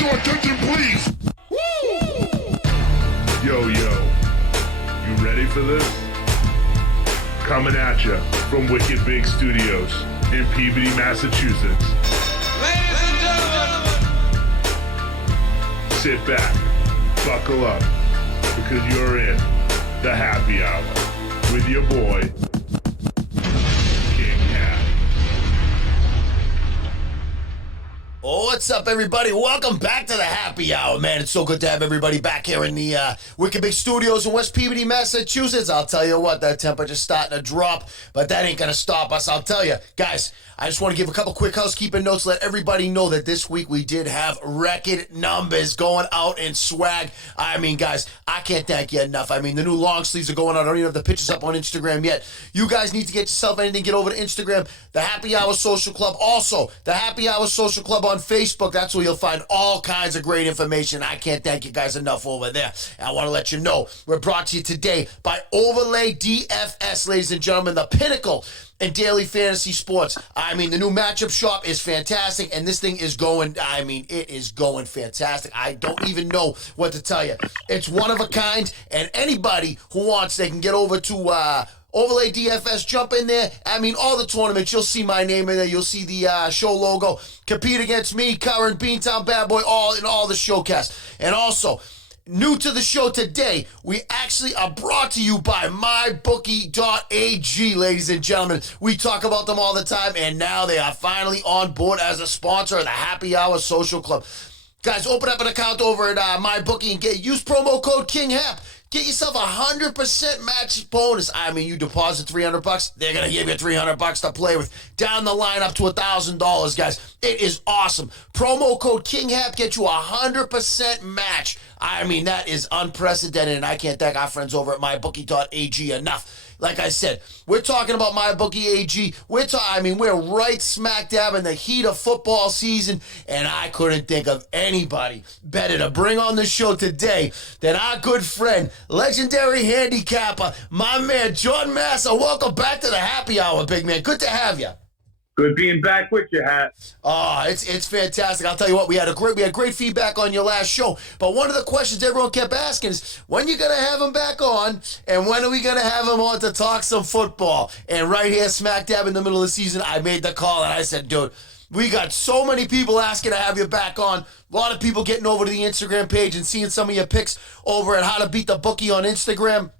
get your attention, please? Woo! Yo, you ready for this? Coming at you from Wicked Big Studios in Peabody, Massachusetts. Ladies and gentlemen, sit back, buckle up, because you're in the happy hour with your boy, KINGHAP. Oh, what's up, everybody? Welcome back to the happy hour, man. It's so good to have everybody back here in the Wicked Big Studios in West Peabody, Massachusetts. I'll tell you what, that temperature's starting to drop, but that ain't going to stop us. I'll tell you, guys, I just want to give a couple quick housekeeping notes, let everybody know that this week we did have record numbers going out in swag. I mean, guys, I can't thank you enough. I mean, the new long sleeves are going out. I don't even have the pictures up on Instagram yet. You guys need to get yourself anything, get over to Instagram, the Happy Hour Social Club. Also, the Happy Hour Social Club on Facebook. That's where you'll find all kinds of great information. I can't thank you guys enough over there. And I want to let you know, we're brought to you today by Overlay DFS, ladies and gentlemen, the pinnacle in daily fantasy sports. I mean, the new matchup shop is fantastic, and this thing is going, I mean, it is going fantastic. I don't even know what to tell you. It's one of a kind, and anybody who wants, they can get over to Overlay DFS, jump in there. I mean, all the tournaments, you'll see my name in there. You'll see the show logo. Compete against me, Current, Beantown, Bad Boy, all in all the showcasts. And also, new to the show today, we actually are brought to you by MyBookie.ag, ladies and gentlemen. We talk about them all the time, and now they are finally on board as a sponsor of the Happy Hour Social Club. Guys, open up an account over at MyBookie and use promo code KINGHAP. Get yourself a 100% match bonus. I mean, you deposit $300, they're going to give you $300 to play with. Down the line up to $1,000, guys. It is awesome. Promo code KINGHAP gets you a 100% match. I mean, that is unprecedented, and I can't thank our friends over at MyBookie.ag enough. Like I said, we're talking about MyBookie.ag. We're right smack dab in the heat of football season, and I couldn't think of anybody better to bring on the show today than our good friend, legendary handicapper, my man, John Massa. Welcome back to the happy hour, big man. Good to have you. Good being back with you, Hat. Oh, it's fantastic. I'll tell you what, we had great feedback on your last show. But one of the questions everyone kept asking is, when you gonna have him back on, and when are we gonna have him on to talk some football? And right here, smack dab in the middle of the season, I made the call and I said, dude, we got so many people asking to have you back on. A lot of people getting over to the Instagram page and seeing some of your picks over at How to Beat the Bookie on Instagram.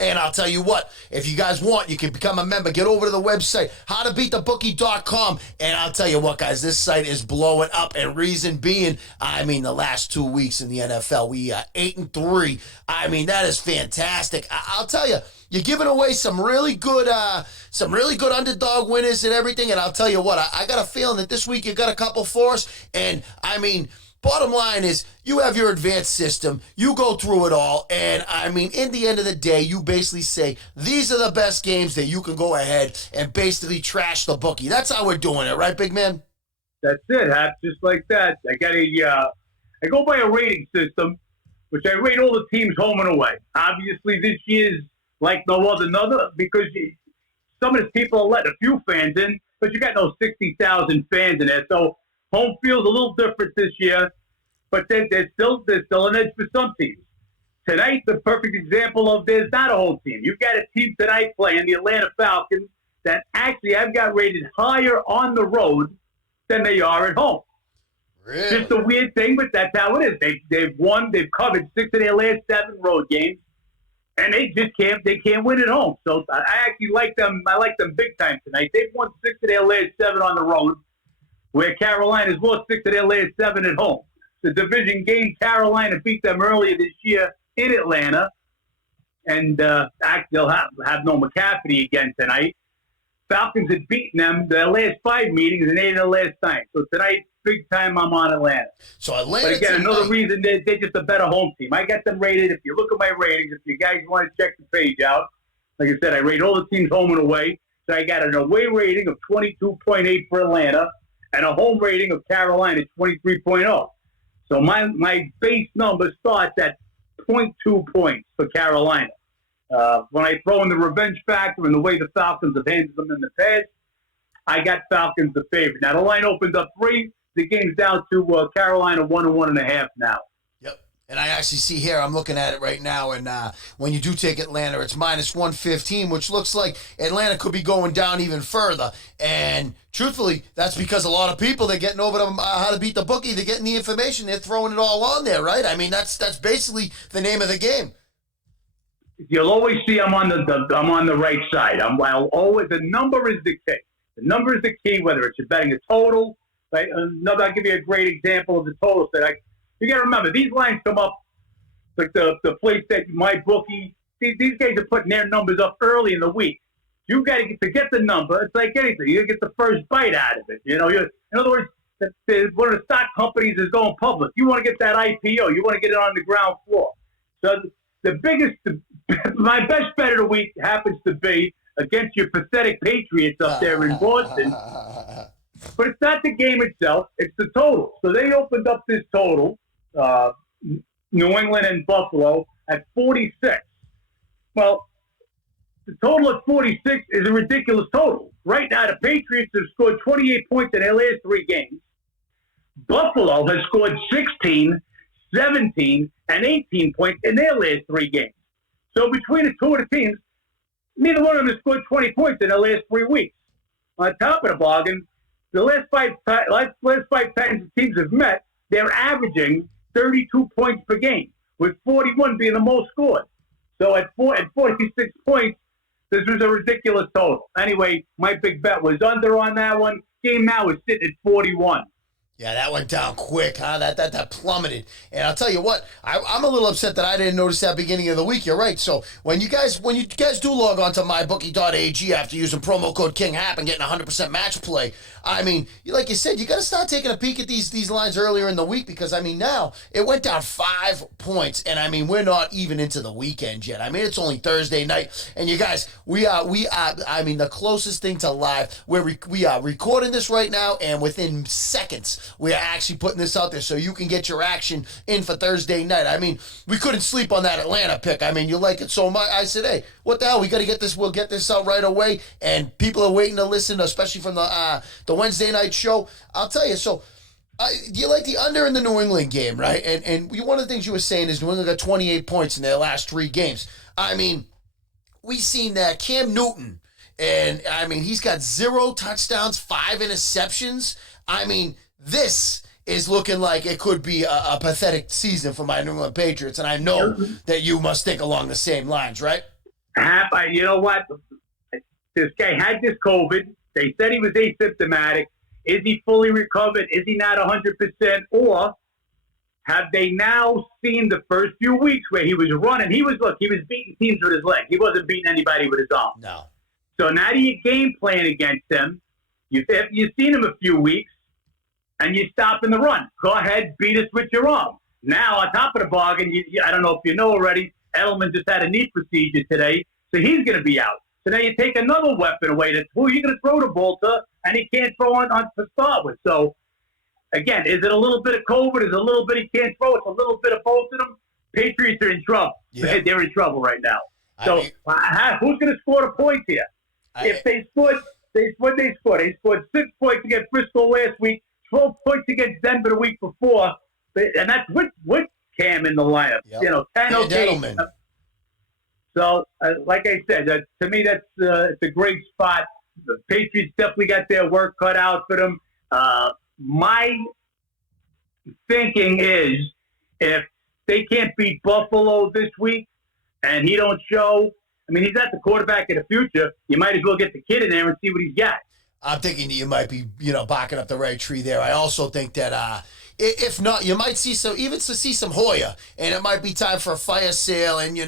And I'll tell you what, if you guys want, you can become a member. Get over to the website, howtobeatthebookie.com. And I'll tell you what, guys, this site is blowing up. And reason being, I mean, the last 2 weeks in the NFL, we are 8-3. I mean, that is fantastic. I'll tell you, you're giving away some really good underdog winners and everything. And I'll tell you what, I got a feeling that this week you got a couple for us. And I mean, bottom line is, you have your advanced system, you go through it all, and I mean, in the end of the day, you basically say, these are the best games that you can go ahead and basically trash the bookie. That's how we're doing it, right, big man? That's it, Hat. Just like that. I go by a rating system, which I rate all the teams home and away. Obviously, this year's like no other, because some of these people are letting a few fans in, but you got those 60,000 fans in there, so home field's a little different this year, but there's still an edge for some teams. Tonight, the perfect example of there's not a home team. You've got a team tonight playing the Atlanta Falcons that actually I've got rated higher on the road than they are at home. Really? Just a weird thing, but that's how it is. They've covered 6 of their last 7 road games, and they can't win at home. So I actually like them. I like them big time tonight. They've won 6 of their last 7 on the road, where Carolina's lost 6 of their last 7 at home. The division game, Carolina beat them earlier this year in Atlanta, and they'll have no McCaffrey again tonight. Falcons had beaten them their last 5 meetings and 8 of the last 9. So tonight, big time, I'm on Atlanta. So Atlanta. But again, another reason they're just a better home team. I got them rated. If you look at my ratings, if you guys want to check the page out, like I said, I rate all the teams home and away. So I got an away rating of 22.8 for Atlanta, and a home rating of Carolina, 23.0. So my base number starts at 0.2 points for Carolina. When I throw in the revenge factor and the way the Falcons have handled them in the past, I got Falcons the favorite. Now, the line opened up 3. The game's down to Carolina 1.5 now. Yep. And I actually see here, I'm looking at it right now, and when you do take Atlanta, it's minus 115, which looks like Atlanta could be going down even further. And truthfully, that's because a lot of people, they're getting over to how to beat the bookie. They're getting the information. They're throwing it all on there, right? I mean, that's basically the name of the game. You'll always see I'm on the right side. I'll always, the number is the key. The number is the key, whether it's you're betting a total. Right? I'll give you a great example of the total. You got to remember, these lines come up, like the place that my bookie, these guys are putting their numbers up early in the week. You got to get the number. It's like anything. You got to get the first bite out of it. You know, in other words, one of the stock companies is going public. You want to get that IPO. You want to get it on the ground floor. So my best bet of the week happens to be against your pathetic Patriots up there in Boston. But it's not the game itself. It's the total. So they opened up this total, New England and Buffalo, at 46. Well, the total at 46 is a ridiculous total. Right now, the Patriots have scored 28 points in their last 3 games. Buffalo has scored 16, 17, and 18 points in their last 3 games. So between the two of the teams, neither one of them has scored 20 points in the last 3 weeks. On top of the bargain, the last five times the teams have met, they're averaging 32 points per game, with 41 being the most scored. So at 46 points, this was a ridiculous total. Anyway, my big bet was under on that one. Game now is sitting at 41. Yeah, that went down quick, huh? That plummeted. And I'll tell you what, I'm a little upset that I didn't notice that beginning of the week. You're right. So when you guys do log on to mybookie.ag after using promo code KINGHAP and getting 100% match play, I mean, like you said, you got to start taking a peek at these lines earlier in the week, because I mean, now it went down 5 points, and I mean, we're not even into the weekend yet. I mean, it's only Thursday night, and you guys, we are. I mean, the closest thing to live. We are recording this right now, and within seconds, we are actually putting this out there so you can get your action in for Thursday night. I mean, we couldn't sleep on that Atlanta pick. I mean, you like it so much. I said, hey, what the hell? We got to get this. We'll get this out right away, and people are waiting to listen, especially from the Wednesday night show. I'll tell you, so you like the under in the New England game, right? And one of the things you were saying is New England got 28 points in their last 3 games. I mean, we seen that Cam Newton, and I mean, he's got 0 touchdowns, 5 interceptions. I mean, this is looking like it could be a pathetic season for my New England Patriots, and I know that you must think along the same lines, right? You know what? This guy had this COVID. They said he was asymptomatic. Is he fully recovered? Is he not 100%? Or have they now seen the first few weeks where he was running? He was beating teams with his leg. He wasn't beating anybody with his arm. No. So now do you game plan against him? You've seen him a few weeks, and you stop in the run. Go ahead, beat us with your arm. Now, on top of the bargain, I don't know if you know already, Edelman just had a knee procedure today, so he's going to be out. So now you take another weapon away. That's who you're going to throw the ball to, and he can't throw on to start with. So, again, is it a little bit of COVID? Is it a little bit he can't throw? It's a little bit of both of them. Patriots are in trouble. Yeah. They're in trouble right now. So who's going to score the points here? If they scored 6 points against Bristol last week, 12 points against Denver the week before, and that's with Cam in the lineup. Yep. 10 okay. So, like I said, to me, that's it's a great spot. The Patriots definitely got their work cut out for them. My thinking is, if they can't beat Buffalo this week and he don't show, I mean, he's not the quarterback of the future. You might as well get the kid in there and see what he's got. I'm thinking that you might be, barking up the right tree there. I also think that if not, you might see some Hoyer, and it might be time for a fire sale, and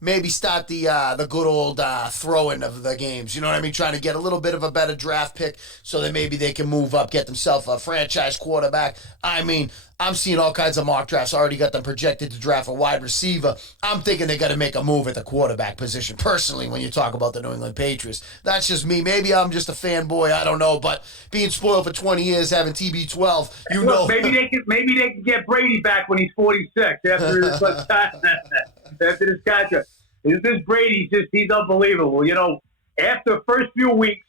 maybe start the good old throwing of the games. You know what I mean? Trying to get a little bit of a better draft pick so that maybe they can move up, get themselves a franchise quarterback. I mean, I'm seeing all kinds of mock drafts. Already got them projected to draft a wide receiver. I'm thinking they got to make a move at the quarterback position. Personally, when you talk about the New England Patriots, that's just me. Maybe I'm just a fanboy. I don't know. But being spoiled for 20 years, having TB12, maybe they can get Brady back when he's 46 after his contract. This Brady, he's unbelievable. After the first few weeks,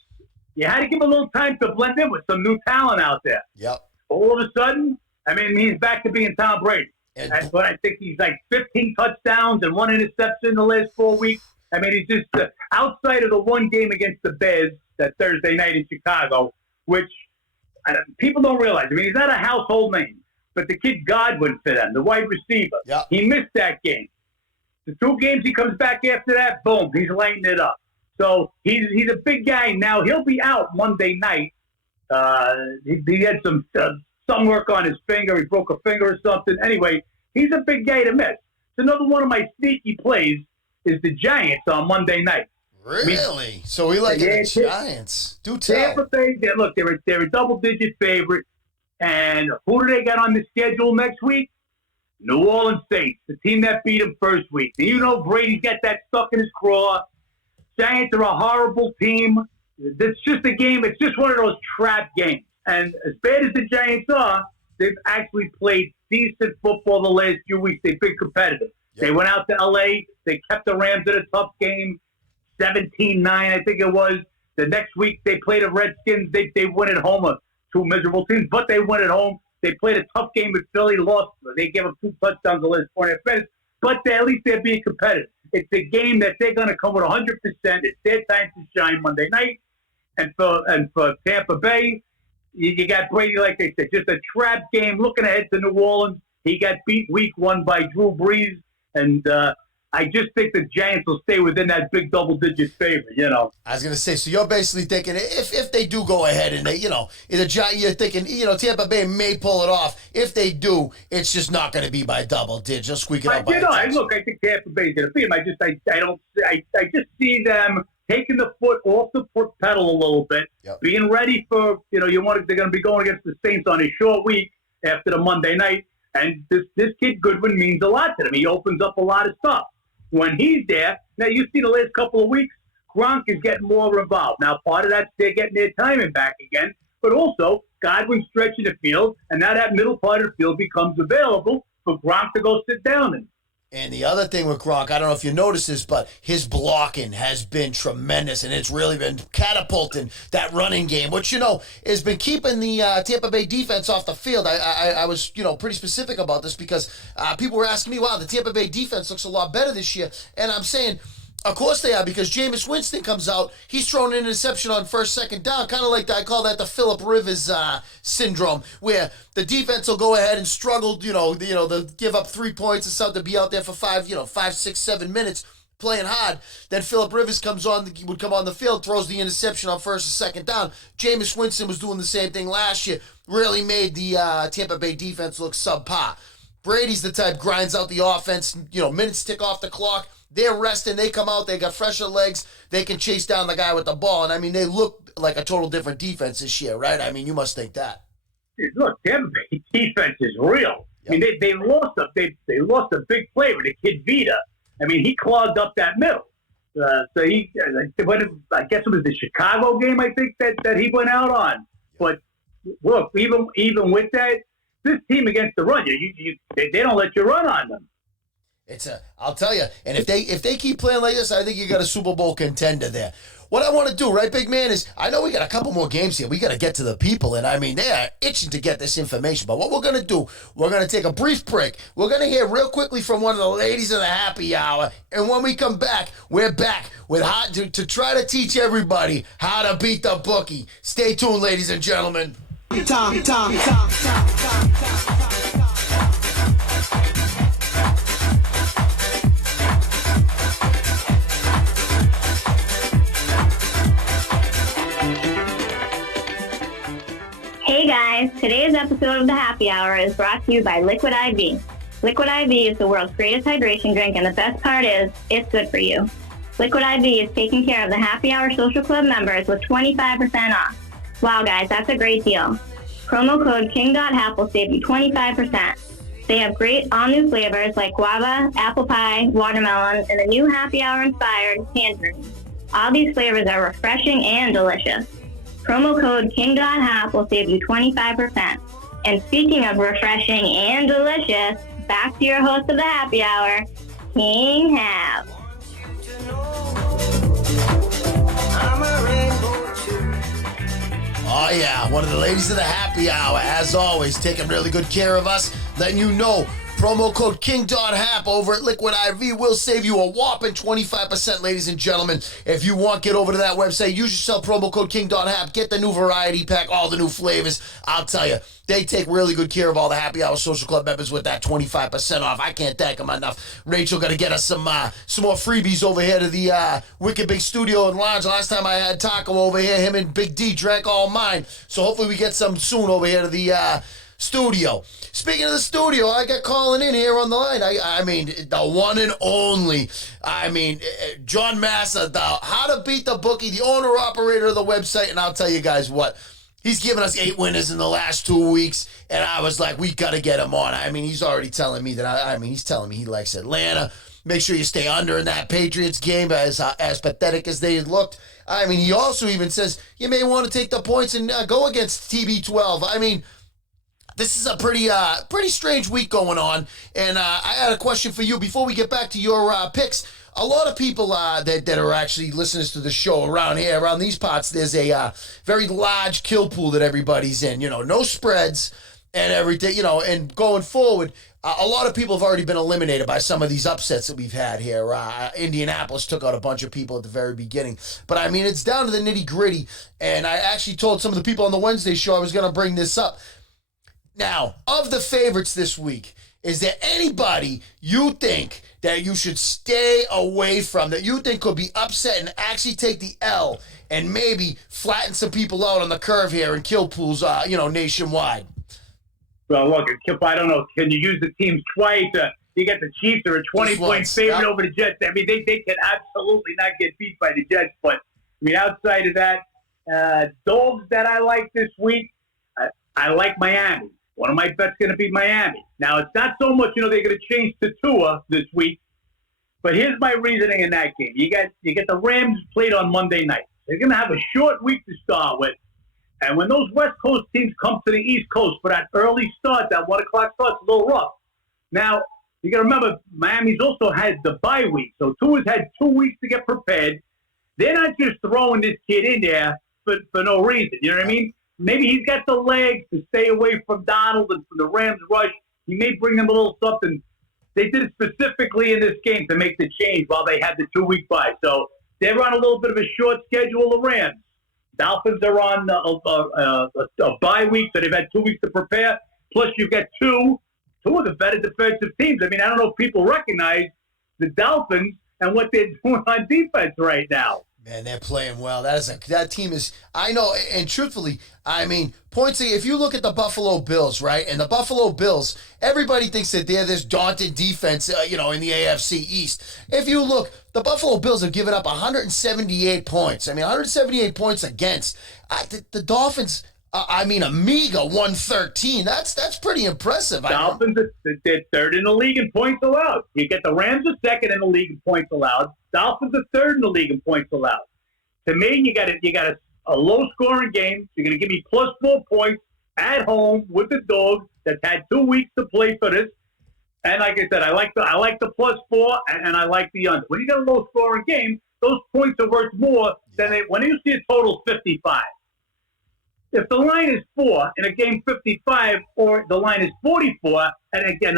you had to give him a little time to blend in with some new talent out there. Yep. all of a sudden, I mean, he's back to being Tom Brady. But I think he's like 15 touchdowns and 1 interception in the last 4 weeks. I mean, he's just outside of the one game against the Bears that Thursday night in Chicago, which people don't realize. I mean, he's not a household name, but the kid Godwin for them, the wide receiver, he missed that game. The 2 games he comes back after that, boom, he's lighting it up. So he's a big guy. Now, he'll be out Monday night. He had some work on his finger. He broke a finger or something. Anyway, he's a big guy to miss. So another one of my sneaky plays is the Giants on Monday night. Really? So we like the Giants. Do tell. Tampa Bay, they're a double-digit favorite. And who do they got on the schedule next week? New Orleans Saints, the team that beat them first week. And you know Brady's got that stuck in his craw. Giants are a horrible team. It's just a game. It's just one of those trap games. And as bad as the Giants are, they've actually played decent football the last few weeks. They've been competitive. Yep. They went out to L.A. They kept the Rams in a tough game, 17-9, I think it was. The next week, they played the Redskins. They went at home, 2 miserable teams, but they went at home. They played a tough game with Philly, lost. They gave up 2 touchdowns the last 4.5 minutes, but at least they're being competitive. It's a game that they're going to come with 100%. It's their time to shine Monday night. And for Tampa Bay, you got Brady, like they said, just a trap game. Looking ahead to New Orleans, he got beat week 1 by Drew Brees, and I just think the Giants will stay within that big double-digit favor. You know, I was gonna say, so you're basically thinking if they do go ahead and they, you're thinking, Tampa Bay may pull it off. If they do, it's just not going to be by double digits. Just squeak it out by a touch. Look, I think Tampa Bay's going to beat them. I just see them taking the foot off the pedal a little bit, being ready for, they're going to be going against the Saints on a short week after the Monday night. And this kid Goodwin means a lot to them. He opens up a lot of stuff. When he's there, now you see the last couple of weeks, Gronk is getting more involved. Now, part of that's they're getting their timing back again, but also Godwin's stretching the field, and now that middle part of the field becomes available for Gronk to go sit down in. And the other thing with Gronk, I don't know if you noticed this, but his blocking has been tremendous, and it's really been catapulting that running game, which, has been keeping the Tampa Bay defense off the field. I was, pretty specific about this because people were asking me, wow, the Tampa Bay defense looks a lot better this year. And I'm saying, of course they are, because Jameis Winston comes out, he's thrown an interception on first, second down, kind of like I call that the Phillip Rivers syndrome, where the defense will go ahead and struggle, they'll give up 3 points or something, to be out there for 5, 6, 7 minutes playing hard. Then Phillip Rivers would come on the field, throws the interception on first or second down. Jameis Winston was doing the same thing last year, really made the Tampa Bay defense look subpar. Brady's the type, grinds out the offense, minutes tick off the clock. They're resting. They come out. They got fresher legs. They can chase down the guy with the ball. And, they look like a total different defense this year, right? You must think that. Look, Tampa Bay defense is real. Yep. They lost a big player, the kid Vita. He clogged up that middle. So I guess it was the Chicago game, I think, that he went out on. But, look, even with that, this team against the run, they don't let you run on them. I'll tell you, and if they keep playing like this, I think you got a Super Bowl contender there. What I want to do, right, big man, is I know we got a couple more games here. We got to get to the people, and they are itching to get this information. But what we're going to do, we're going to take a brief break. We're going to hear real quickly from one of the ladies of the happy hour, and when we come back, we're back with to try to teach everybody how to beat the bookie. Stay tuned, ladies and gentlemen. Hey guys, today's episode of the Happy Hour is brought to you by Liquid IV. Liquid IV is the world's greatest hydration drink, and the best part is, it's good for you. Liquid IV is taking care of the Happy Hour Social Club members with 25% off. Wow guys, that's a great deal. Promo code KINGHAP will save you 25%. They have great all-new flavors like guava, apple pie, watermelon, and the new Happy Hour-inspired tangerine. All these flavors are refreshing and delicious. Promo code KINGHAP will save you 25%. And speaking of refreshing and delicious, back to your host of the Happy Hour, KINGHAP. Oh, yeah. One of the ladies of the happy hour, as always, taking really good care of us, letting you know. Promo code KING.HAP over at Liquid IV will save you a whopping 25%, ladies and gentlemen. If you want, get over to that website. Use yourself promo code KING.HAP. Get the new variety pack, all the new flavors. I'll tell you, they take really good care of all the Happy Hour Social Club members with that 25% off. I can't thank them enough. Rachel got to get us some more freebies over here to the Wicked Big Studio and Lounge. Last time I had Taco over here, him and Big D drank all mine. So hopefully we get some soon over here to the studio. Speaking of the studio, I got calling in here on the line. I mean, the one and only. I mean, John Massa, the How to Beat the Bookie, the owner-operator of the website. And I'll tell you guys what, he's given us 8 winners in the last 2 weeks. And I was like, we got to get him on. I mean, he's already telling me that, he's telling me he likes Atlanta. Make sure you stay under in that Patriots game, as pathetic as they looked. I mean, he also even says you may want to take the points and go against TB12. I mean, this is a pretty strange week going on, and I had a question for you before we get back to your picks. A lot of people that are actually listeners to the show around here, around these parts, there's a very large kill pool that everybody's in. You know, no spreads and everything. You know, and going forward, a lot of people have already been eliminated by some of these upsets that we've had here. Indianapolis took out a bunch of people at the very beginning, but I mean, it's down to the nitty gritty. And I actually told some of the people on the Wednesday show I was going to bring this up. Now, of the favorites this week, is there anybody you think that you should stay away from, that you think could be upset and actually take the L and maybe flatten some people out on the curve here and kill pools, nationwide? Well, look, I don't know. Can you use the teams twice? You get the Chiefs are a 20-point favorite over the Jets. I mean, they can absolutely not get beat by the Jets. But, I mean, outside of that, dogs that I like this week, I like Miami. One of my bets going to be Miami. Now, it's not so much, they're going to change to Tua this week. But here's my reasoning in that game. You get the Rams played on Monday night. They're going to have a short week to start with. And when those West Coast teams come to the East Coast for that early start, that 1 o'clock start's a little rough. Now, you got to remember, Miami's also had the bye week. So Tua's had 2 weeks to get prepared. They're not just throwing this kid in there for no reason. You know what I mean? Maybe he's got the legs to stay away from Donald and from the Rams rush. He may bring them a little something. They did it specifically in this game to make the change while they had the 2-week bye. So they're on a little bit of a short schedule, the Rams. Dolphins are on a bye week, so they've had 2 weeks to prepare. Plus, you've got two of the better defensive teams. I mean, I don't know if people recognize the Dolphins and what they're doing on defense right now. Man, they're playing well. That team is, I know, and truthfully, I mean, Pointsy, if you look at the Buffalo Bills, right, and the Buffalo Bills, everybody thinks that they're this daunted defense, in the AFC East. If you look, the Buffalo Bills have given up 178 points. I mean, 178 points against. The Dolphins, a meager 113. That's pretty impressive. Dolphins, they're third in the league in points allowed. You get the Rams are second in the league in points allowed. Dolphins are third in the league in points allowed. To me, you got a low-scoring game. You're going to give me plus 4 points at home with the Dogs that's had 2 weeks to play for this. And like I said, I like the plus 4 and I like the under. When you got a low-scoring game, those points are worth more than when you see a total 55. If the line is 4 in a game 55 or the line is 44, and again,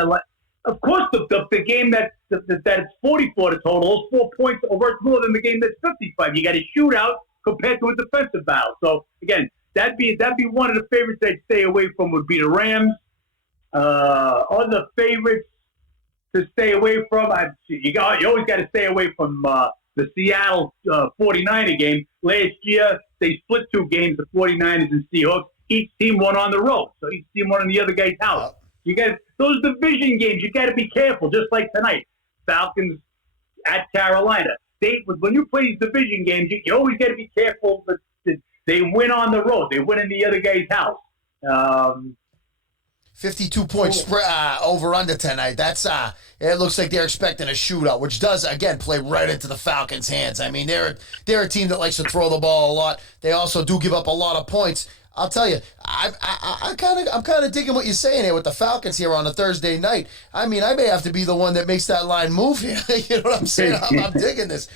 of course, the game that it's 44 to total, those 4 points are worth more than the game that's 55. You got a shootout compared to a defensive battle. So again, that'd be one of the favorites I'd stay away from would be the Rams. Other favorites to stay away from, you always got to stay away from the Seattle 49er game. Last year, they split 2 games, the 49ers and Seahawks. Each team won on the road, so each team won in the other guy's house. You got those division games. You got to be careful, just like tonight. Falcons at Carolina. When you play these division games, you always got to be careful that they win on the road. They win in the other guy's house. 52-point spread over under tonight. That's it looks like they're expecting a shootout, which does again play right into the Falcons' hands. I mean, they're a team that likes to throw the ball a lot. They also do give up a lot of points. I'll tell you, I'm kind of digging what you're saying here with the Falcons here on a Thursday night. I mean, I may have to be the one that makes that line move here. You know what I'm saying? I'm digging this.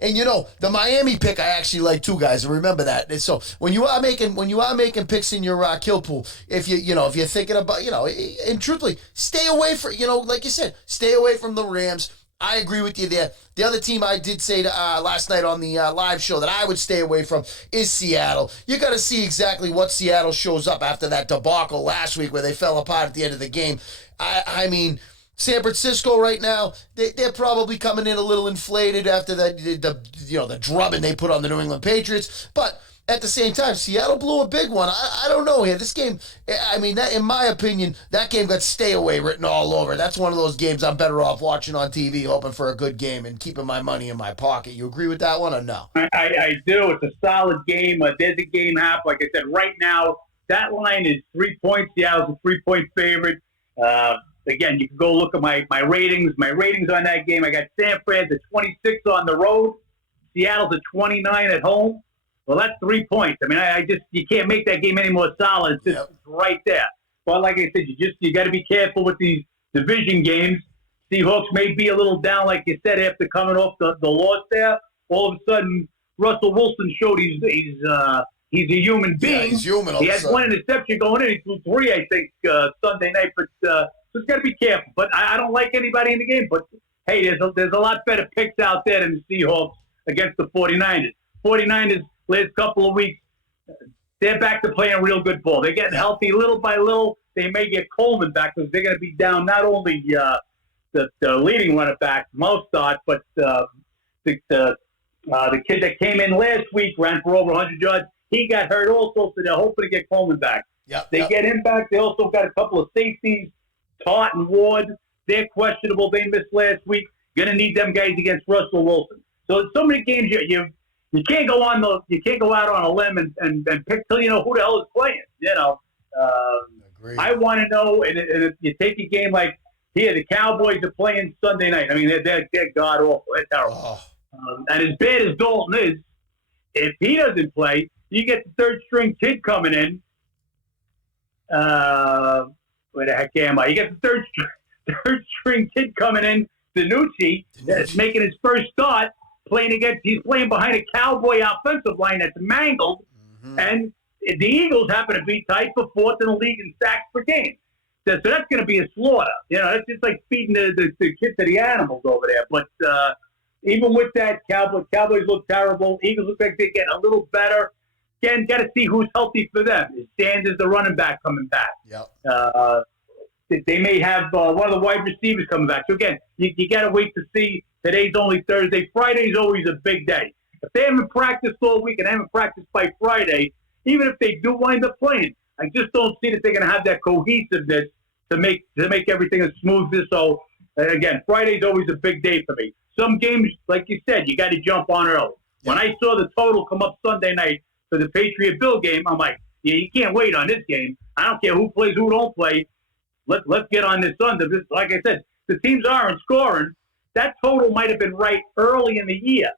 And the Miami pick I actually like too, guys. And remember that. And so when you are making picks in your kill pool, if you're thinking about and truthfully, stay away from like you said, stay away from the Rams. I agree with you there. The other team I did say last night on the live show that I would stay away from is Seattle. You got to see exactly what Seattle shows up after that debacle last week where they fell apart at the end of the game. I mean, San Francisco right now, they're probably coming in a little inflated after the drubbing they put on the New England Patriots, but at the same time, Seattle blew a big one. I don't know here. This game, I mean, that in my opinion, that game got stay away written all over. That's one of those games I'm better off watching on TV, hoping for a good game and keeping my money in my pocket. You agree with that one or no? I do. It's a solid game. There's a game half. Like I said, right now, that line is 3 points. Seattle's a 3-point favorite. Again, you can go look at my ratings. My ratings on that game, I got San Fran's at 26 on the road. Seattle's at 29 at home. Well, that's 3 points. I mean, you can't make that game any more solid. It's just right there. But like I said, you got to be careful with these division games. Seahawks may be a little down, like you said, after coming off the loss there. All of a sudden, Russell Wilson showed he's a human being. Yeah, he's human. He had one interception going in. He threw 3, I think, Sunday night. But just got to be careful. But I don't like anybody in the game. But hey, there's a lot better picks out there than the Seahawks against the 49ers. 49ers. Last couple of weeks, they're back to playing real good ball. They're getting healthy little by little. They may get Coleman back because they're going to be down not only the leading running back, Mostert, but the kid that came in last week, ran for over 100 yards. He got hurt also, so they're hoping to get Coleman back. They get him back. They also got a couple of safeties, Tart and Ward. They're questionable. They missed last week. Going to need them guys against Russell Wilson. So so many games you can't go out on a limb and pick till you know who the hell is playing. I want to know. And if you take a game like here, the Cowboys are playing Sunday night. I mean, they're god awful. They're terrible. And as bad as Dalton is, if he doesn't play, you get the third string kid coming in. Where the heck am I? You get the third string kid coming in. Danucci that's making his first start. He's playing behind a Cowboy offensive line that's mangled, and the Eagles happen to be tied for 4th in the league in sacks per game. So that's going to be a slaughter. That's just like feeding the kids to the animals over there. But even with that, Cowboys look terrible. Eagles look like they're getting a little better. Again, got to see who's healthy for them. Is Sanders, the running back, coming back? Yep. They may have one of the wide receivers coming back. So again, you got to wait to see. Today's only Thursday. Friday's always a big day. If they haven't practiced all week and haven't practiced by Friday, even if they do wind up playing, I just don't see that they're going to have that cohesiveness to make everything as smooth as so. Again, Friday's always a big day for me. Some games, like you said, you got to jump on early. Yeah. When I saw the total come up Sunday night for the Patriot-Bill game, I'm like, yeah, you can't wait on this game. I don't care who plays, who don't play. Let's get on this Sunday. Like I said, the teams aren't scoring. That total might have been right early in the year.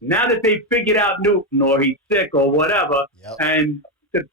Now that they've figured out Newton or he's sick or whatever, and the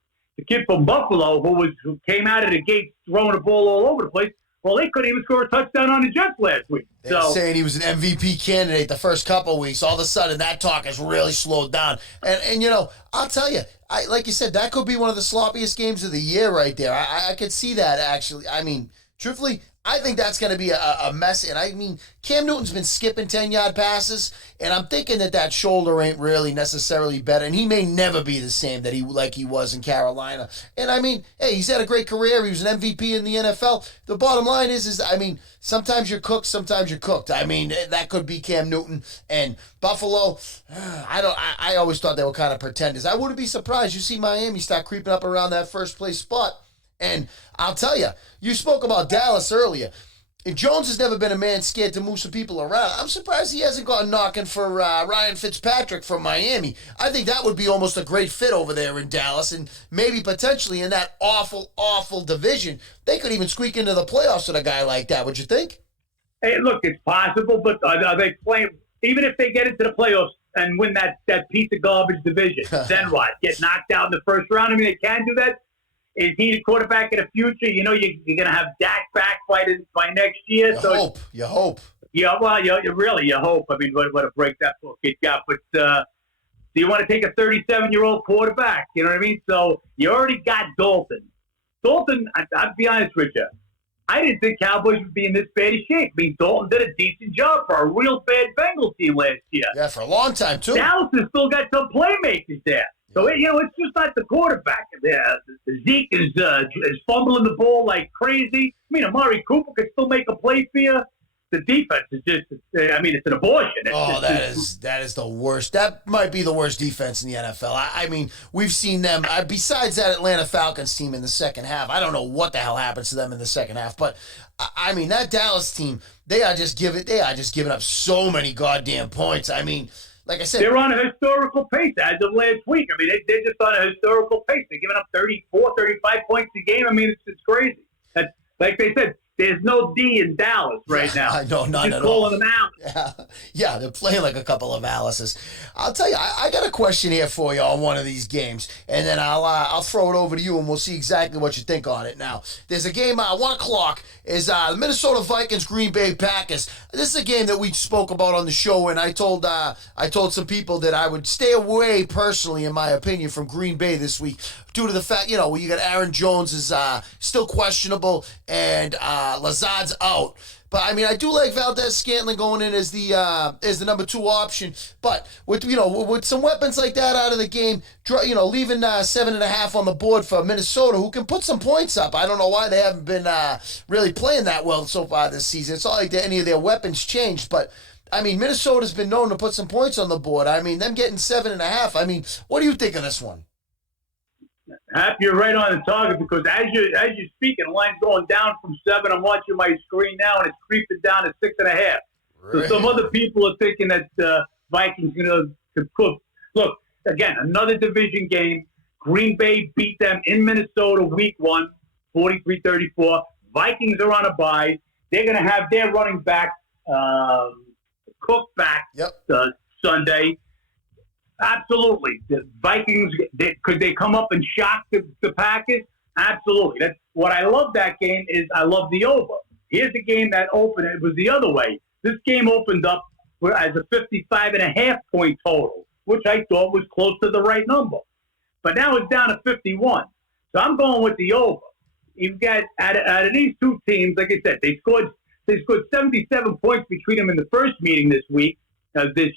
kid from Buffalo who came out of the gate throwing the ball all over the place, well, they couldn't even score a touchdown on the Jets last week. They're saying he was an MVP candidate the first couple of weeks. All of a sudden, that talk has really slowed down. And I'll tell you, like you said, that could be one of the sloppiest games of the year right there. I could see that, actually. I mean, truthfully, I think that's going to be a mess. And I mean, Cam Newton's been skipping 10-yard passes, and I'm thinking that shoulder ain't really necessarily better. And he may never be the same that he was in Carolina. And I mean, hey, he's had a great career. He was an MVP in the NFL. The bottom line is I mean, sometimes you're cooked, sometimes you're cooked. I mean, that could be Cam Newton and Buffalo. I always thought they were kind of pretenders. I wouldn't be surprised. You see Miami start creeping up around that first place spot. And I'll tell you, you spoke about Dallas earlier. Jones has never been a man scared to move some people around. I'm surprised he hasn't gone knocking for Ryan Fitzpatrick from Miami. I think that would be almost a great fit over there in Dallas, and maybe potentially in that awful, awful division, they could even squeak into the playoffs with a guy like that. Would you think? Hey, look, it's possible, but are they playing? Even if they get into the playoffs, and win that piece of garbage division. Then what? Get knocked out in the first round? I mean, they can do that. Is he the quarterback of the future? You know, you're going to have Dak back by next year. You hope. Yeah, well, you hope. I mean, what a break that book it got. But do you want to take a 37-year-old quarterback? You know what I mean? So you already got Dalton. I'll be honest with you. I didn't think Cowboys would be in this bad of shape. I mean, Dalton did a decent job for a real bad Bengals team last year. Yeah, for a long time, too. Dallas has still got some playmakers there. So, it's just not the quarterback. Zeke is fumbling the ball like crazy. I mean, Amari Cooper could still make a play for you. The defense is just, it's an abortion. That is the worst. That might be the worst defense in the NFL. I mean, we've seen them, besides that Atlanta Falcons team in the second half, I don't know what the hell happens to them in the second half, but, I mean, that Dallas team, they are just giving up so many goddamn points. I mean, like I said, they're on a historical pace as of last week. I mean, they're just on a historical pace. They're giving up 34, 35 points a game. I mean, it's crazy. That's, like they said, there's no D in Dallas right now. I know, none just at all. calling them out. Yeah, they're playing like a couple of Alice's. I'll tell you, I got a question here for you on one of these games, and then I'll throw it over to you, and we'll see exactly what you think on it. Now, there's a game, 1 o'clock, is the Minnesota Vikings, Green Bay Packers. This is a game that we spoke about on the show, and I told some people that I would stay away personally, in my opinion, from Green Bay this week, due to the fact, you got Aaron Jones is still questionable, and Lazard's out. But I mean, I do like Valdez-Scantling going in as the number 2 option. But with some weapons like that out of the game, leaving 7.5 on the board for Minnesota, who can put some points up. I don't know why they haven't been really playing that well so far this season. It's not like any of their weapons changed, but I mean, Minnesota's been known to put some points on the board. I mean, them getting 7.5. I mean, what do you think of this one? Hap, you're right on the target because as you're speaking, the line's going down from 7. I'm watching my screen now, and it's creeping down to 6.5. So some other people are thinking that Vikings going to cook. Look, again, another division game. Green Bay beat them in Minnesota week 1, 43-34. Vikings are on a bye. They're going to have their running back Cook back Sunday. Absolutely. The Vikings, could they come up and shock the Packers? Absolutely. That's what I love that game is I love the over. Here's a game that opened, it was the other way. This game opened up as a 55.5 point total, which I thought was close to the right number. But now it's down to 51. So I'm going with the over. You've got, out of these two teams, like I said, they scored 77 points between them in the first meeting this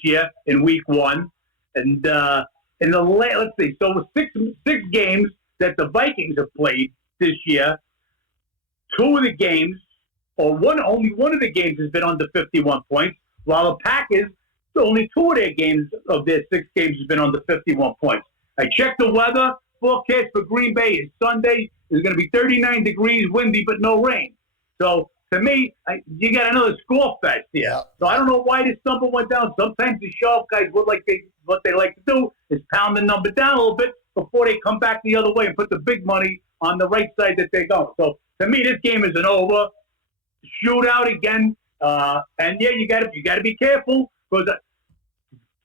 year in week 1. And let's see, so with six games that the Vikings have played this year, only one of the games has been under 51 points, while the Packers, only 2 of their games of their 6 games has been under 51 points. I checked the weather forecast for Green Bay. It's Sunday. It's going to be 39 degrees, windy, but no rain. So to me, you got another score fest here. Yeah. So I don't know why this number went down. Sometimes the sharp guys what they like to do is pound the number down a little bit before they come back the other way and put the big money on the right side that they're going. So to me, this game is an over shootout again. And yeah, you got to be careful because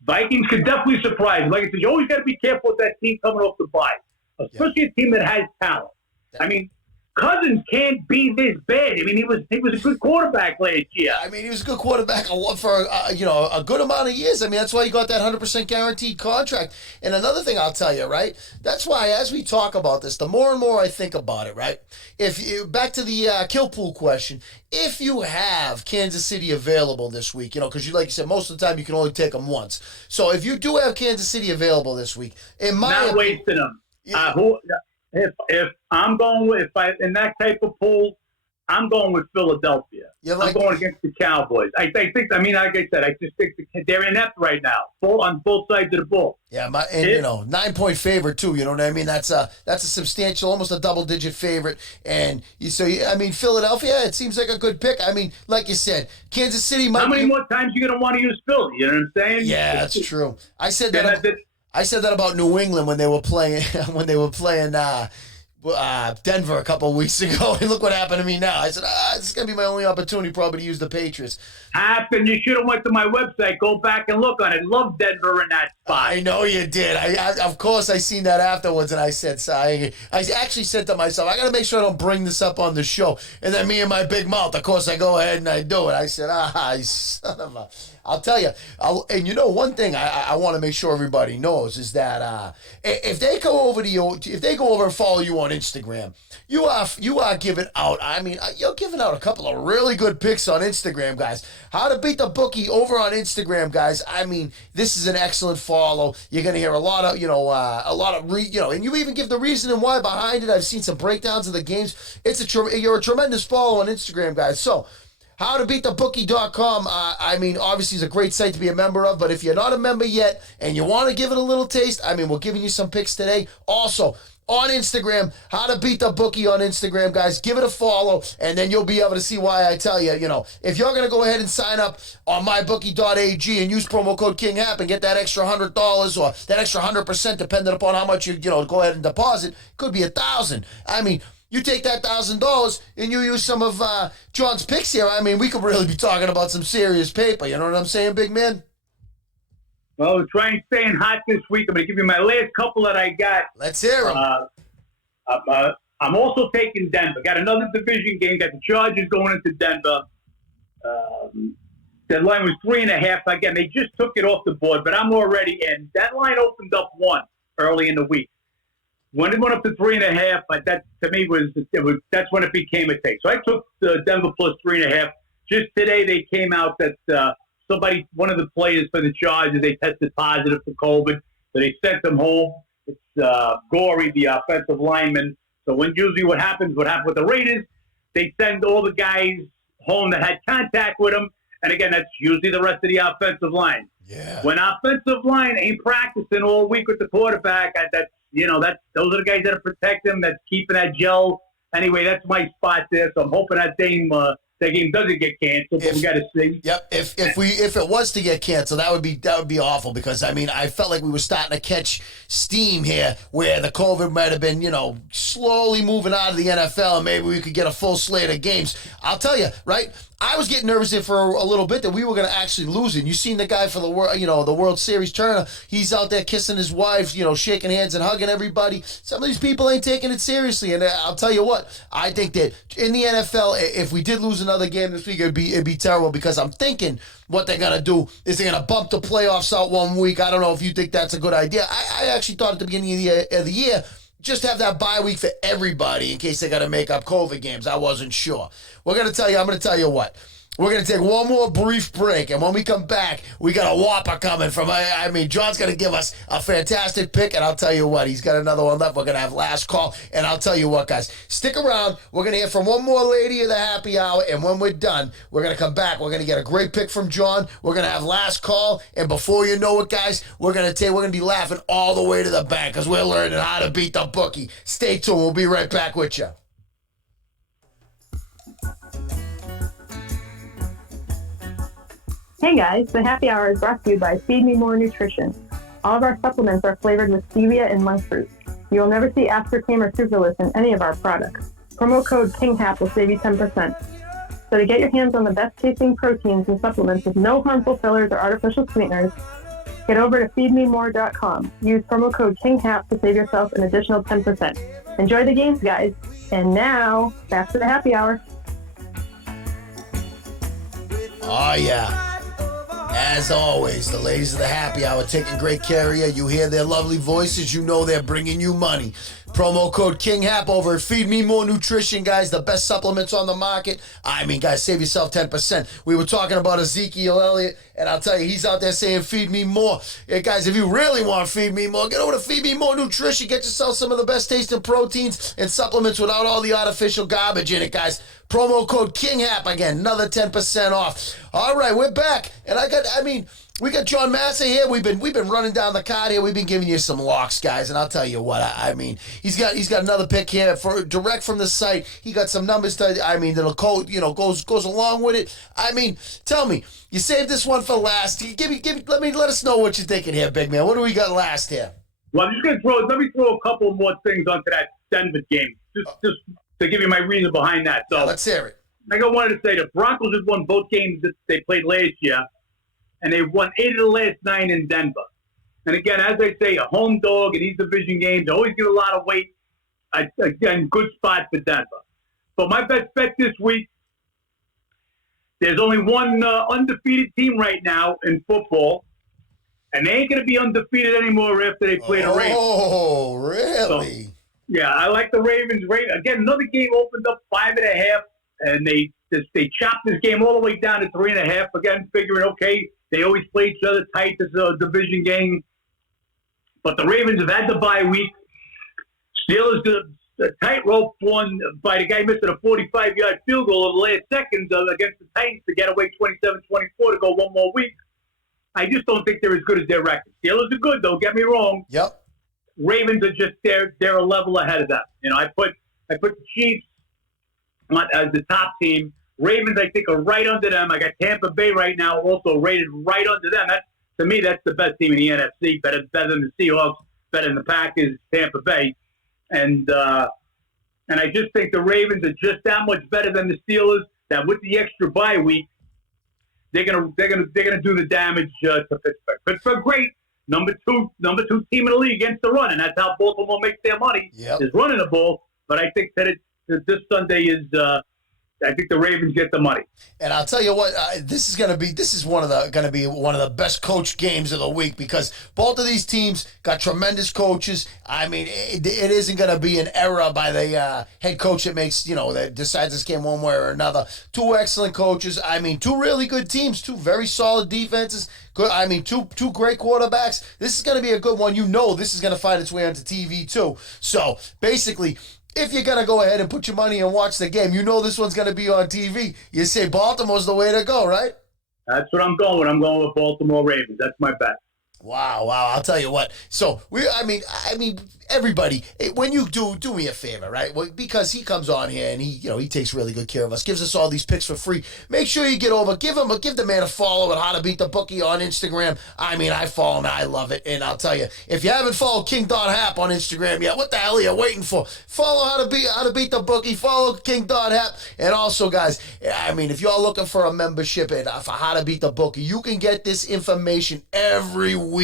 Vikings could definitely surprise. Like I said, you always got to be careful with that team coming off the bye, especially a team that has talent. I mean, Cousins can't be this bad. I mean, he was a good quarterback last year. I mean, he was a good quarterback for a good amount of years. I mean, that's why he got that 100% guaranteed contract. And another thing I'll tell you, right? That's why as we talk about this, the more and more I think about it, right? Back to the kill pool question, if you have Kansas City available this week, because like you said, most of the time you can only take them once. So if you do have Kansas City available this week, not wasting them. If I'm going in that type of pool, I'm going with Philadelphia. I'm going against the Cowboys. I think. I mean, like I said, I just think they're inept right now, on both sides of the ball. Yeah, 9-point favorite too. You know what I mean? That's a substantial, almost a double-digit favorite. And Philadelphia. It seems like a good pick. I mean, like you said, Kansas City. How many more times are you going to want to use Philly? You know what I'm saying? Yeah, that's true. I said that about New England when they were playing Denver a couple of weeks ago, and look what happened to me now. I said, this is going to be my only opportunity probably to use the Patriots. Happened. You should have went to my website. Go back and look on it. Love Denver in that spot. I know you did. Of course, I seen that afterwards, and I said, I actually said to myself, I got to make sure I don't bring this up on the show. And then me and my big mouth, of course, I go ahead and I do it. I said, son of a... I'll tell you, and you know, one thing I want to make sure everybody knows is that if they go over and follow you on Instagram, you are giving out. I mean, you're giving out a couple of really good picks on Instagram, guys. How to Beat the Bookie over on Instagram, guys. I mean, this is an excellent follow. You're gonna hear a lot of, and you even give the reason and why behind it. I've seen some breakdowns of the games. You're a tremendous follow on Instagram, guys. So. HowToBeatTheBookie.com. I mean, obviously, it's a great site to be a member of, but if you're not a member yet and you want to give it a little taste, I mean, we're giving you some picks today. Also, on Instagram, How to Beat the Bookie on Instagram, guys. Give it a follow, and then you'll be able to see why I tell you, if you're going to go ahead and sign up on mybookie.ag and use promo code KINGHAP and get that extra $100 or that extra 100%, depending upon how much you go ahead and deposit, could be $1,000. I mean, you take that $1,000 and you use some of John's picks here. I mean, we could really be talking about some serious paper. You know what I'm saying, big man? Well, we're trying staying hot this week. I'm going to give you my last couple that I got. Let's hear them. I'm also taking Denver. Got another division game. Got the Chargers going into Denver. That line was 3.5. Again, they just took it off the board, but I'm already in. That line opened up 1 early in the week. When it went up to 3.5, but that to me that's when it became a take. So I took the Denver plus 3.5. Just today they came out that one of the players for the Chargers, they tested positive for COVID, so they sent them home. It's Gorey, the offensive lineman. So usually what happens with the Raiders, they send all the guys home that had contact with them, and again that's usually the rest of the offensive line. Yeah. When offensive line ain't practicing all week with the quarterback, those are the guys that protect him, that's keeping that gel. Anyway, that's my spot there. So I'm hoping that game doesn't get canceled. But we got to see. Yep. If it was to get canceled, that would be awful, because I mean, I felt like we were starting to catch steam here, where the COVID might have been slowly moving out of the NFL, and maybe we could get a full slate of games. I'll tell you, right? I was getting nervous there for a little bit that we were going to actually lose it. You seen the guy for the World Series, Turner. He's out there kissing his wife, shaking hands and hugging everybody. Some of these people ain't taking it seriously, and I'll tell you what, I think that in the NFL, if we did lose another game this week, it'd be terrible, because I'm thinking what they're going to do is they're going to bump the playoffs out 1 week. I don't know if you think that's a good idea. I actually thought at the beginning of the year, just have that bye week for everybody in case they got to make up COVID games. I wasn't sure. I'm going to tell you what. We're going to take one more brief break, and when we come back, we got a whopper coming from, John's going to give us a fantastic pick, and I'll tell you what, he's got another one left. We're going to have last call, and I'll tell you what, guys, stick around. We're going to hear from one more lady of the happy hour, and when we're done, we're going to come back. We're going to get a great pick from John. We're going to have last call, and before you know it, guys, we're going to be laughing all the way to the bank, because we're learning how to beat the bookie. Stay tuned. We'll be right back with you. Hey guys, the happy hour is brought to you by Feed Me More Nutrition. All of our supplements are flavored with stevia and monk fruit. You will never see aspartame or sucralose in any of our products. Promo code KINGHAP will save you 10%. So to get your hands on the best tasting proteins and supplements with no harmful fillers or artificial sweeteners, get over to feedmemore.com. Use promo code KINGHAP to save yourself an additional 10%. Enjoy the games, guys. And now, back to the happy hour. Oh, yeah. As always, the ladies of the happy hour taking great care of you. You hear their lovely voices, you know they're bringing you money. Promo code KINGHAP over at Feed Me More Nutrition, guys. The best supplements on the market. Guys, save yourself 10%. We were talking about Ezekiel Elliott, and I'll tell you, he's out there saying Feed Me More. Yeah, guys, if you really want to Feed Me More, get over to Feed Me More Nutrition. Get yourself some of the best tasting proteins and supplements without all the artificial garbage in it, guys. Promo code KINGHAP, again, another 10% off. All right, we're back. And we got John Massa here. We've been running down the card here. We've been giving you some locks, guys, and I'll tell you what. He's got another pick here for direct from the site. He got some numbers that'll goes along with it. Tell me, you saved this one for last. Let us know what you're thinking here, big man. What do we got last here? Well, I'm just going to let me throw a couple more things onto that. Denver game, just to give you my reason behind that. So let's hear it. I wanted to say the Broncos have won both games that they played last year, and they've won 8 of the last 9 in Denver. And again, as I say, a home dog in these division games always get a lot of weight. Again, good spot for Denver. But my best bet this week, there's only one undefeated team right now in football, and they ain't going to be undefeated anymore after they play the Ravens. Oh, really? So, yeah, I like the Ravens. Again, another game opened up 5.5, and they chopped this game all the way down to 3.5. Again, figuring, okay, they always play each other tight. This is a division game. But the Ravens have had the bye week. Steelers did a tightrope one by the guy missing a 45-yard field goal in the last seconds against the Titans to get away 27-24 to go one more week. I just don't think they're as good as their record. Steelers are good, though. Get me wrong. Yep. Ravens are just they're a level ahead of them. You know, I put the Chiefs as the top team. Ravens, I think, are right under them. I got Tampa Bay right now, also rated right under them. To me, that's the best team in the NFC. Better than the Seahawks, better than the Packers, Tampa Bay, and I just think the Ravens are just that much better than the Steelers. That with the extra bye week, they're gonna do the damage to Pittsburgh. Pittsburgh, great. Number two team in the league against the run, and that's how Baltimore makes their money, is running the ball. But I think that this Sunday is I think the Ravens get the money. And I'll tell you what, this is going to be one of the best coach games of the week, because both of these teams got tremendous coaches. I mean, it isn't going to be an error by the head coach that decides this game one way or another. Two excellent coaches. I mean, two really good teams, two very solid defenses. Good. I mean, two great quarterbacks. This is going to be a good one. You know, this is going to find its way onto TV too. So basically, if you're going to go ahead and put your money and watch the game, you know this one's going to be on TV. You say Baltimore's the way to go, right? That's what I'm going with. I'm going with Baltimore Ravens. That's my bet. Wow. I'll tell you what. So, I mean, everybody, when you do me a favor, right? Well, because he comes on here and he takes really good care of us, gives us all these picks for free. Make sure you get over, give the man a follow at How to Beat the Bookie on Instagram. I mean, I follow him. I love it. And I'll tell you, if you haven't followed King.Hap on Instagram yet, what the hell are you waiting for? Follow How to Beat the Bookie. Follow King.Hap. And also, guys, I mean, if you're looking for a membership for How to Beat the Bookie, you can get this information every week.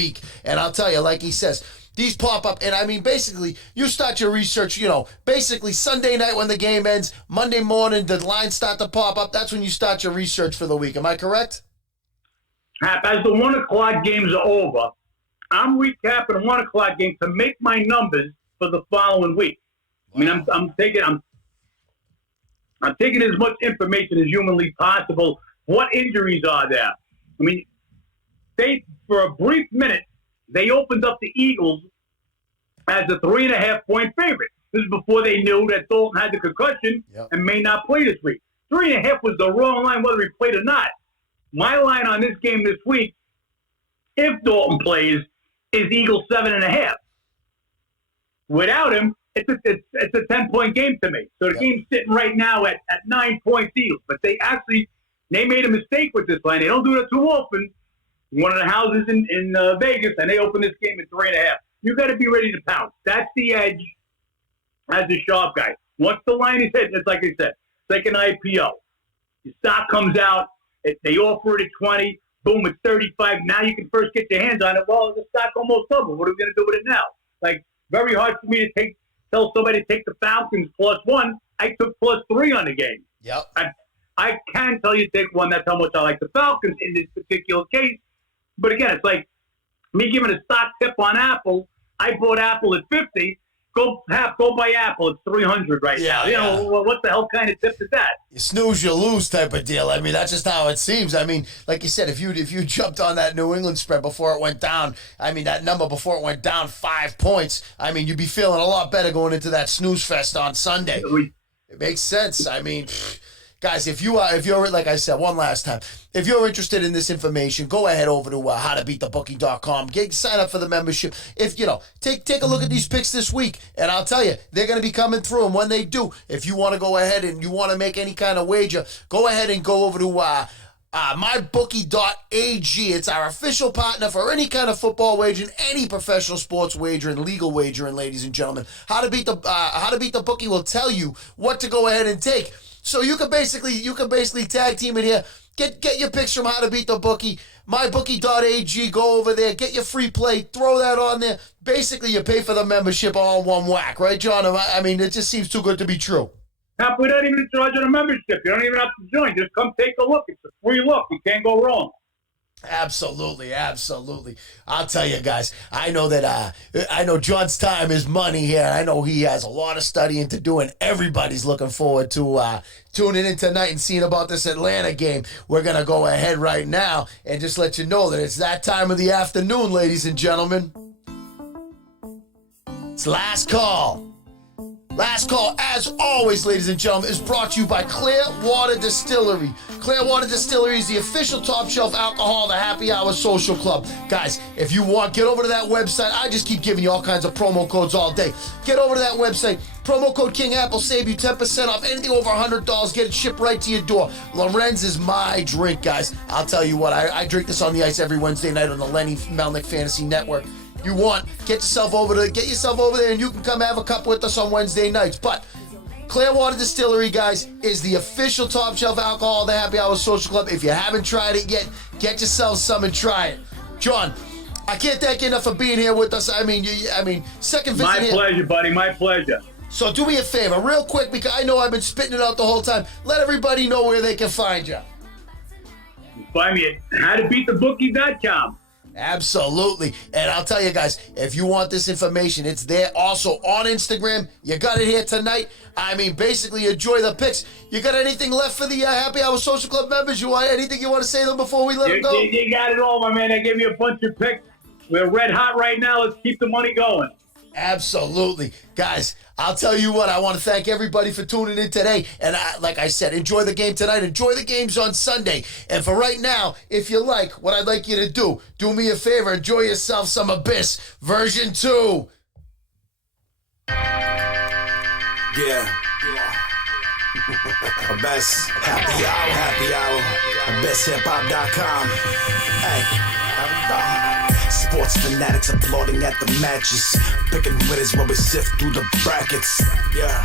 And I'll tell you, like he says, these pop up, and I mean, basically, you start your research, basically Sunday night when the game ends, Monday morning, the lines start to pop up. That's when you start your research for the week. Am I correct? As the 1 o'clock games are over, I'm recapping the 1 o'clock game to make my numbers for the following week. Wow. I mean, I'm taking as much information as humanly possible. What injuries are there? I mean, for a brief minute, they opened up the Eagles as a 3.5-point favorite. This is before they knew that Dalton had the concussion and may not play this week. 3.5 was the wrong line, whether he played or not. My line on this game this week, if Dalton plays, is Eagles 7.5. Without him, it's a 10-point game to me. So the game's sitting right now at 9 points Eagles. But they made a mistake with this line. They don't do that too often. One of the houses in Vegas, and they open this game at 3.5. You got to be ready to pounce. That's the edge as a sharp guy. Once the line is hit, it's like I said, it's like an IPO. Your stock comes out, they offer it at 20, boom, it's 35. Now you can first get your hands on it. Well, the stock almost doubled. What are we going to do with it now? Like, very hard for me to tell somebody to take the Falcons +1. I took +3 on the game. Yep. I can tell you take one. That's how much I like the Falcons in this particular case. But again, it's like me giving a stock tip on Apple. I bought Apple at 50. Go buy Apple. It's 300 right now. You know, what the hell kind of tip is that? You snooze, you lose type of deal. I mean, that's just how it seems. I mean, like you said, if you jumped on that New England spread before it went down, I mean, that number before it went down 5 points, I mean, you'd be feeling a lot better going into that snooze fest on Sunday. It makes sense. I mean, guys, if you're like I said one last time, if you're interested in this information, go ahead over to howtobeatthebookie.com. Sign up for the membership. If take a look at these picks this week, and I'll tell you, they're going to be coming through. And when they do, if you want to go ahead and you want to make any kind of wager, go ahead and go over to mybookie.ag. It's our official partner for any kind of football wagering, any professional sports wagering, legal wagering, ladies and gentlemen. How to beat the bookie will tell you what to go ahead and take. So you can basically tag team it here. Get your picks from How to Beat the Bookie. Mybookie.ag. Go over there. Get your free play. Throw that on there. Basically, you pay for the membership all in one whack, right, John? I mean, it just seems too good to be true. We don't even charge you a membership. You don't even have to join. Just come take a look. It's a free look. You can't go wrong. Absolutely. I'll tell you guys, I know that I know John's time is money here. I know he has a lot of studying to do, and everybody's looking forward to tuning in tonight and seeing about this Atlanta game. We're going to go ahead right now and just let you know that it's that time of the afternoon, ladies and gentlemen. It's last call. Last call, as always, ladies and gentlemen, is brought to you by Clearwater Distillery. Clearwater Distillery is the official top shelf alcohol of the Happy Hour Social Club. Guys, if you want, get over to that website. I just keep giving you all kinds of promo codes all day. Get over to that website. Promo code KINGHAP will save you 10% off anything over $100. Get it shipped right to your door. Lorenz is my drink, guys. I'll tell you what, I drink this on the ice every Wednesday night on the Lenny Melnick Fantasy Network. You want, get yourself over there and you can come have a cup with us on Wednesday nights. But Clearwater Distillery, guys, is the official top shelf alcohol of the Happy Hour Social Club. If you haven't tried it yet, get yourself some and try it. John, I can't thank you enough for being here with us. I mean, second visit. My here. pleasure, buddy. My pleasure. So do me a favor, real quick, because I know I've been spitting it out the whole time. Let everybody know where they can find you. Find me at howtobeatthebookie.com. Absolutely. And I'll tell you guys, if you want this information, it's there also on Instagram. You got it here tonight. I mean, basically, enjoy the picks. You got anything left for the Happy Hour Social Club members? You want anything you want to say to them before we let them go? You got it all, my man. I gave you a bunch of picks. We're red hot right now. Let's keep the money going. Absolutely. Guys, I'll tell you what, I want to thank everybody for tuning in today. And like I said, enjoy the game tonight. Enjoy the games on Sunday. And for right now, if you like, what I'd like you to do me a favor, enjoy yourself some Abyss version 2. Yeah. Abyss, happy hour, AbyssHipHop.com. Hey. Sports fanatics applauding at the matches, picking winners when we sift through the brackets. Yeah,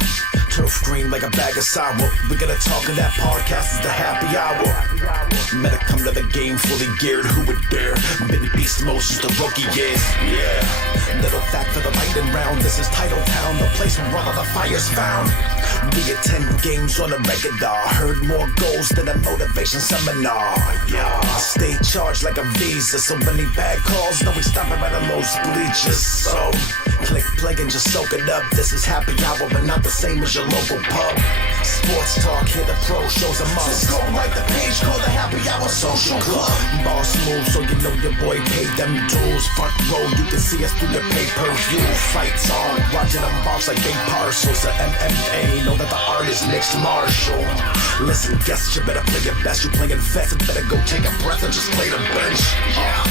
turf green like a bag of sour. We're gonna talk in that podcast is the Happy Hour. Men come to the game fully geared. Who would dare? Mini beast mode since the rookie years. Yeah, little fact for the lightning round. This is Title Town, the place where all of the fire's found. We attend games on a regular. Heard more goals than a motivation seminar. Yeah, stay charged like a visa. So many bad calls, no we stopping by the most bleachers. So click play and just soak it up. This is Happy Hour, but not the same as your local pub. Sports talk, here the pro shows a must. Just go like the page called the Happy Hour Social Club. Boss move, so you know your boy paid them dues. Front row, you can see us through the pay-per-view. Fights on, watching them box like big parcels of MMA. Know that the artist mixed Marshall. Listen, guess you better play your best. You playing fast, and better go take a breath and just play the bench. Yeah,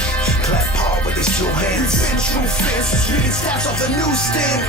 clap hard with these two hands. Been true fans, reading stats off the newsstand.